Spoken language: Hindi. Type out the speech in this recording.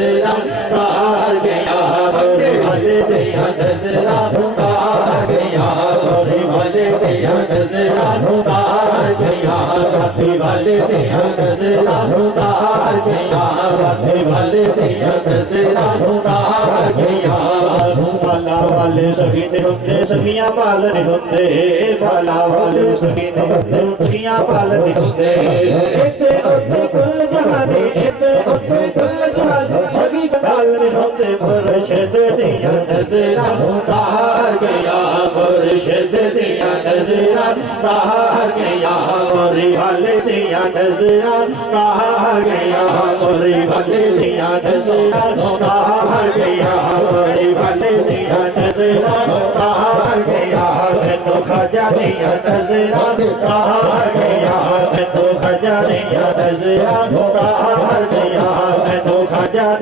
नजरा तार गया गोरी वाले दिया नजरा तार गया गोरी वाले दिया नजरा तार गया राती वाले दिया नजरा तार गया राती वाले दिया नजरा तार गया बाला वाले सखी ने होंगे सखियां पालने होंगे बाला वाले सखी ने होंगे सखियां पालने होंगे इतने उतने कुल जहाने इतने उतने कुल जहाने सभी पालने होंगे मुर्शिद दिया नजरा तार गया मुर्शिद दिया नजरा तार गया गोरी वाले दिया नजरा तार गया गोरी वाले दिया नजरा तार गया गोरी वाले दिया नजरा तार गया मैनू खजा दिया नजरा तार गया मैनू खजा दिया नजरा तार गया मैनू खजा